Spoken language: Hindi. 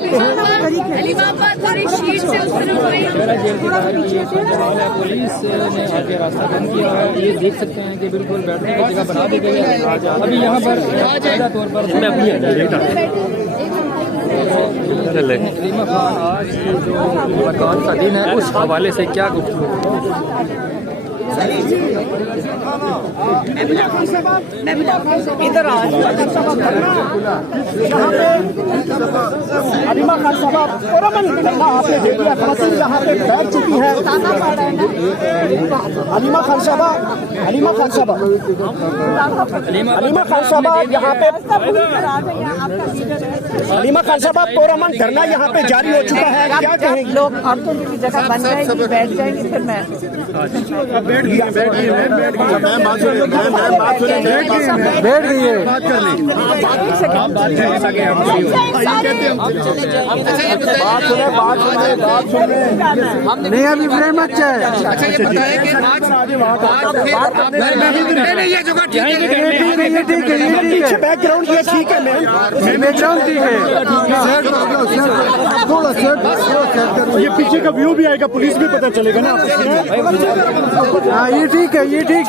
सकते हैं पुलिस ने आके रास्ता बंद किया है। ये देख सकते हैं कि बिल्कुल बैठने की जगह बना दी गई है। अभी यहाँ पर ज़्यादा तौर पर कलीमा खान आज जो मकान का दिन है उस हवाले से क्या गुफ्तगू इधर हलीमा खान साहब आपने देखिए फांसी यहाँ पे बैठ चुकी है। हलीमा खान साहब यहाँ पे हलीमा खान साहब पुरअमन धरना यहाँ पे जारी हो चुका है। क्या कहेंगे? लोग औरतों की जगह बन जाएंगी, बैठ जाएंगे, फिर मैं बैठ गई है। नहीं अभी फ्रेम अच्छा है। बैकग्राउंड ये ठीक है मैम, बैकग्राउंड ठीक है। ये पीछे का व्यू भी आएगा, पुलिस भी पता चलेगा ना। हाँ ये ठीक है, ये ठीक है।